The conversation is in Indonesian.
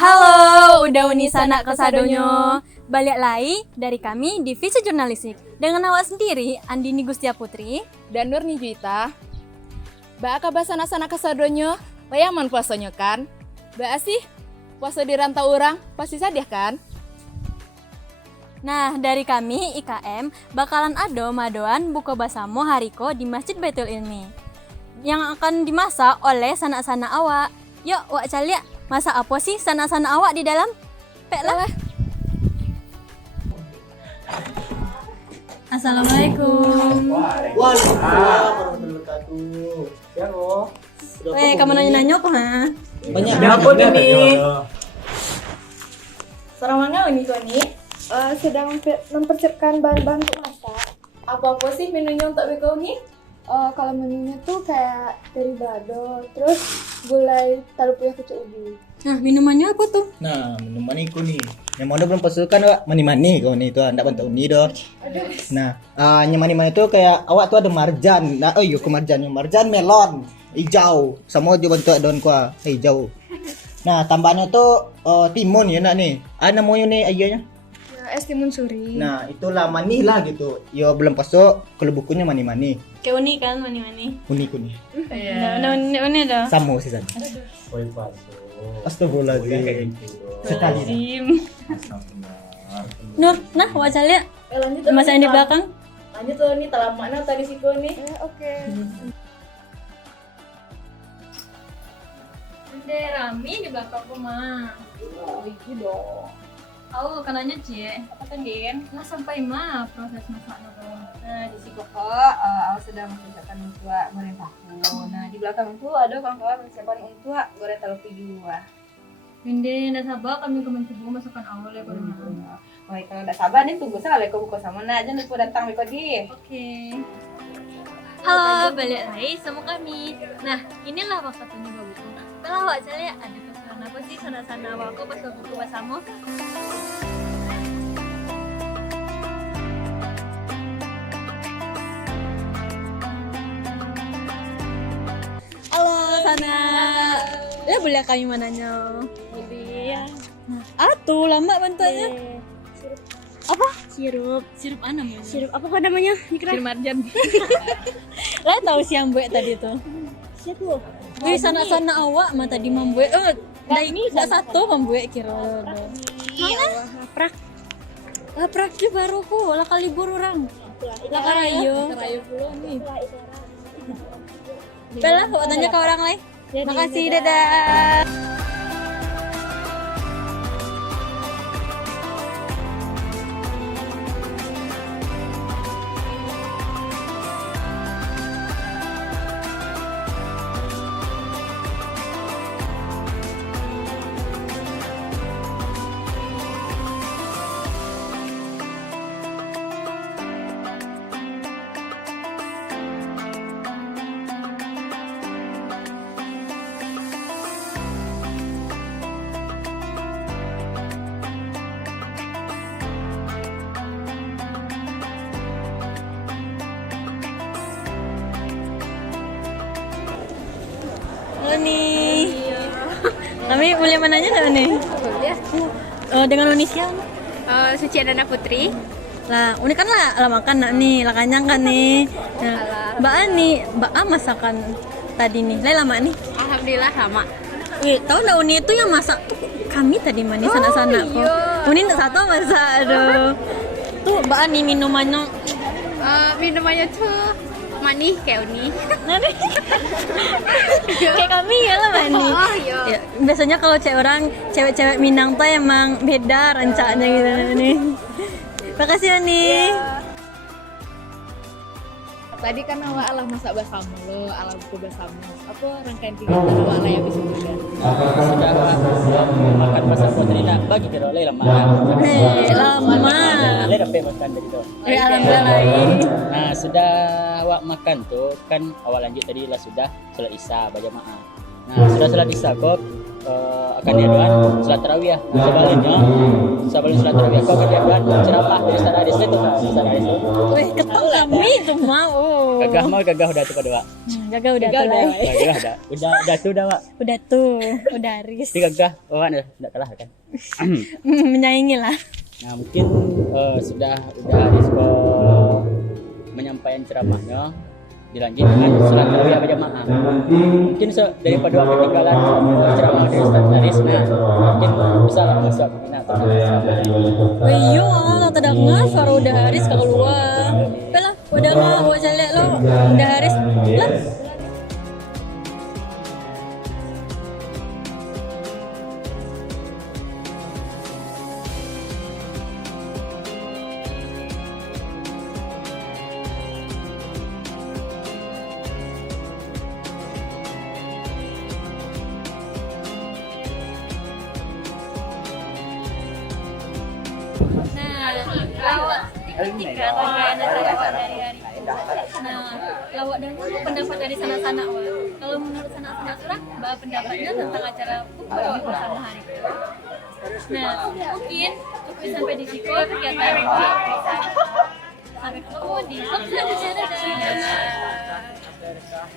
Halo, udah unisana kesadonyo. Balik lagi dari kami Divisi Jurnalistik dengan awak sendiri Andini Gustia Putri dan Nurni Juita. Ba kabasa sana kesadonyo, layaman puasonyo kan? Ba sih puasa di rantau orang pasti sadih kan? Nah, dari kami IKM bakalan ado madoan buka basamo hariko di Masjid Baitul Ilmi yang akan dimasak oleh sanak-sanak awak. Yuk, wak calia, masak apa sih sanak-sanak awak di dalam? Pek lah. Assalamualaikum. Waalaikumsalam warahmatullahi wabarakatuh. Ya loh. Kamu nanya-nanya apa ha? Banyak. Apa nih? Sarangannya ini kau nih. Sedang mempersiapkan bahan-bahan untuk masak. Apa sih menunya untuk kau nih? Kalau menunya tuh kayak teri balado, terus gulai talupia kucuk ubi. Nah, minumannya apa tuh? Nah, minuman iku nih. Yang mau belum pasukan wak mani-mani kau nih tuh anda bantu nih doh. Nah, yang mani-mani itu kayak awak tuh ada marjan. Nah, marjan melon hijau. Sama juga bentuk daun kuah hijau. Nah, tambahannya tuh timun ya nak nih. Ada namanya nih ayahnya. Es timun suri. Nah, itulah manih lah gitu. Yo belum pasuk kalau bukunya mani-mani. Kayak unik kan mani-mani. Unik-unik. Nah, unik dah. Sama sih sana. Astagfirullahaladzim. Sekali. Nur, nah wajah lihat. Lanjut Masa yang di belakang. Lanjut tuh nih, talamaknya tadi sih kau nih. Oke. Rami di belakang rumah. Oh, itu dong. Aku kanannya Cie. Apa kan Gen? Lah sampai mah proses masaknya tuh. Nah, di sini kok aku sedang mengerjakan untuk goreng tahu. Nah, di belakang itu ada kawan-kawan persiapan untuk goreng tahu juga. Binde, ndak sabar kami mencoba masakan awal ya kalau. Baik, kalau tidak sabar nih tunggu sekali kau buka sama nah aja lupa datang Miko di. Oke. Halo, balik lagi sama kami. Nah, inilah waktunya babuku. Telah wajah lihat ada kesulitan apa sih sana-sana awakku pas buku bersama. Halo sana. Ya boleh kami mananya. Iya. Atuh lama bentuknya. Apa? Sirup. Sirup apa namanya? Sirup apa kok namanya? Mikra. Sirup marjan. Lah tahu sih yang buat tadi tuh. Siapa? Wih sana-sana awak mah tadi membuat. Ini enggak satu membuat kira. Iya. Prak. Laprak juga baru ku, lah kali buru orang. Lah karayo. Kerayu pulau nih. Bella, kok tanya ke orang lain. Makasih, dadah. Halo nih. Kami boleh menanya enggak nih? Boleh. Dengan Indonesia. Suci Adana Putri. Lah, unik kan lah makan nak nih, lah kanyang kan nih. Nah, Mbak Ani, Mbak A masakan tadi nih. Lah lama nih. Alhamdulillah sama. Wih, tahu enggak Uni itu yang masak tuh kami tadi manis sana-sana kok. Uni enggak satu masak, aduh. Tuh Mbak Ani minumannya. Minumannya tuh manis kayak uni. Kayak kami ya lah Mani. Oh iya. Ya, biasanya kalau cewek-cewek Minang tuh emang beda rancaknya gitu nih. Makasih Ani. Tadi kan awak alah masak bersama lo, alah buku bersama. Apa rangkaian tiga kedua alah yang bisa berikan? Sudah makan masa putri nak bagi kita oleh lama. Lama. Oleh dapat makan dari tu. Alhamdulillah. Nah sudah awak makan tu kan awal lanjut tadi lah sudah solat isya berjamaah. Nah sudah solat isya kok akan diadakan sholat tarawih ya. Sebaliknya sebelum sholat tarawih aku akan diadakan ceramah dari Ustaz Aris itu kan. Ustaz Aris itu. Wih, ketok kami itu mau. Gagah udah tuh pada Wak. Gagah udah tuh. Gagah udah tuh udah Wak. Udah tuh, udah Aris. Ini gagah, enggak kalah kan. Menyaingi lah. Nah mungkin sudah Aris kok menyampaikan ceramahnya, dilanjut dengan sholat tarawih berjamaah. Mungkin daripada ketinggalan ceramah dari Ustaz Aris, nah mungkin bisa lah masuk minat Iya, tidak dengar suara udah Haris kalau keluar. Belah, udah mau jalan lo, udah Haris lah. Lawak dan pendapat dari sana-sana Wak. Kalau menurut sana-sana orang, bahwa pendapatnya tentang acara buka bersama hari itu. Nah, mungkin cukup sampai di situ kegiatan ini. Sampai ketemu di vlog selanjutnya. Dadah.